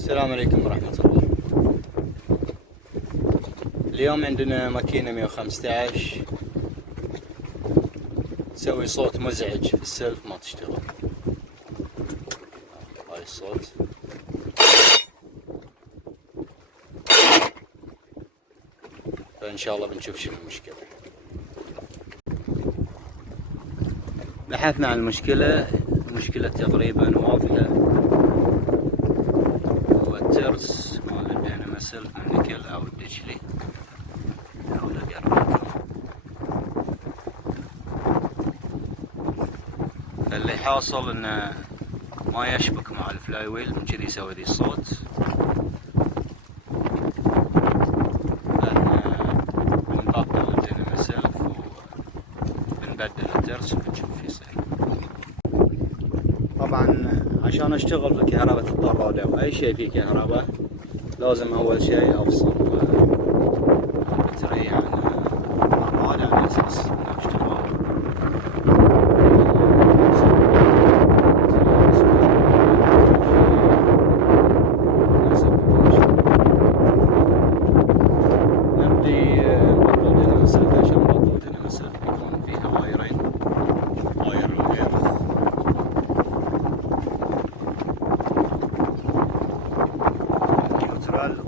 السلام عليكم ورحمة الله. اليوم عندنا ماكينة 115 تسوي صوت مزعج في السلف ما تشتغل. هاي الصوت فإن شاء الله بنشوف شنو المشكلة. بحثنا عن المشكلة تقريبا واضحة، هو الترس مال الدينامو سلف من نيكل أو الدجلي أو القرب. فاللي حاصل انه ما يشبك مع الفلاي ويل، من كذي يسوي ذي الصوت. فاحنا بنبطل الدينامو سلف وبنبدل الترس وبنشوف شو يصير. طبعا عشان اشتغل بكهرباء الطرادة او اي شيء فيه كهرباء لازم اول شيء افصل البطارية عن الطرادة على اساس انه اشتغل.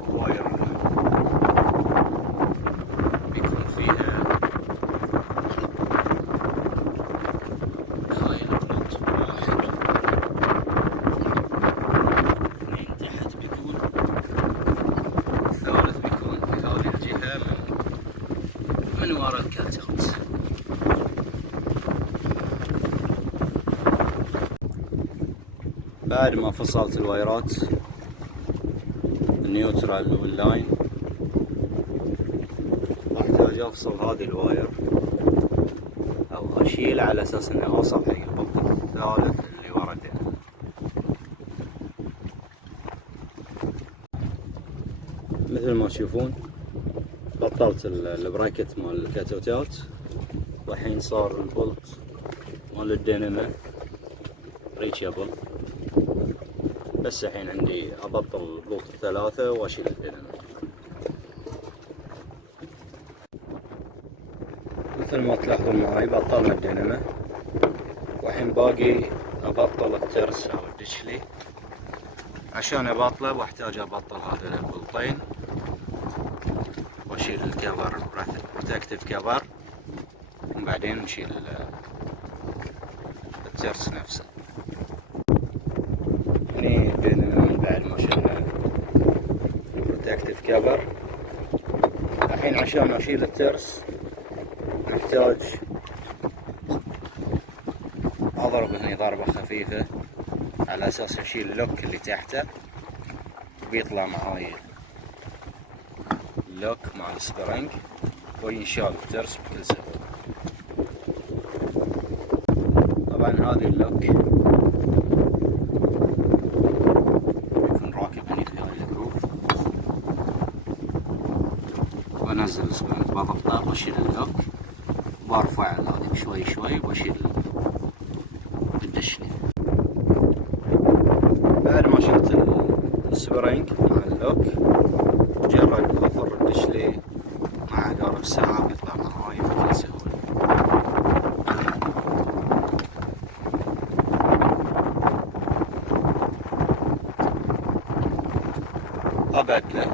واير بيكون فيها هاي البلوت واحد، اثنين تحت بيكون، الثالث بيكون في هذه الجهة من وراء الكاتلت. بعد ما فصلت الوايرات النيوترال واللاين احتاج افصل هذه الواير او اشيل على اساس اني اوصل حق البط الثالث اللي ورا الدينامو. مثل ما تشوفون بطلت البراكت مال الكاتوتات، والحين صار البولت مال الدينامو ريتشابل. بس الحين عندي ابطل البولت الثلاثة واشيل الدينامو. مثل ما تلاحظون معي بطلنا الدينامو، والحين باقي ابطل الترس او الدشلي. عشان ابطله واحتاج ابطل هذول البولتين واشيل الكفر بروتكتيف كفر، وبعدين نشيل الترس نفسه. هني الدينامو بعد ما شلنا البروتكتيف كفر، الحين عشان اشيل الترس نحتاج اضرب هني ضربة خفيفة على اساس اشيل اللوك اللي تحته، بيطلع معاي اللوك مع السبرينج وينشال الترس بكل سهولة. طبعا هذه اللوك بيكون راكب هني في هاي الجروف، وانزل السبرينج بضغطه واشيل اللوك وارفع هذه شوي شوي واشيل الدشلي. بعد ما شلت السبرينج مع اللوك مجرد افر الدشلي مع عقارب الساعة بيطلع معاي بكل سهولة. أبدله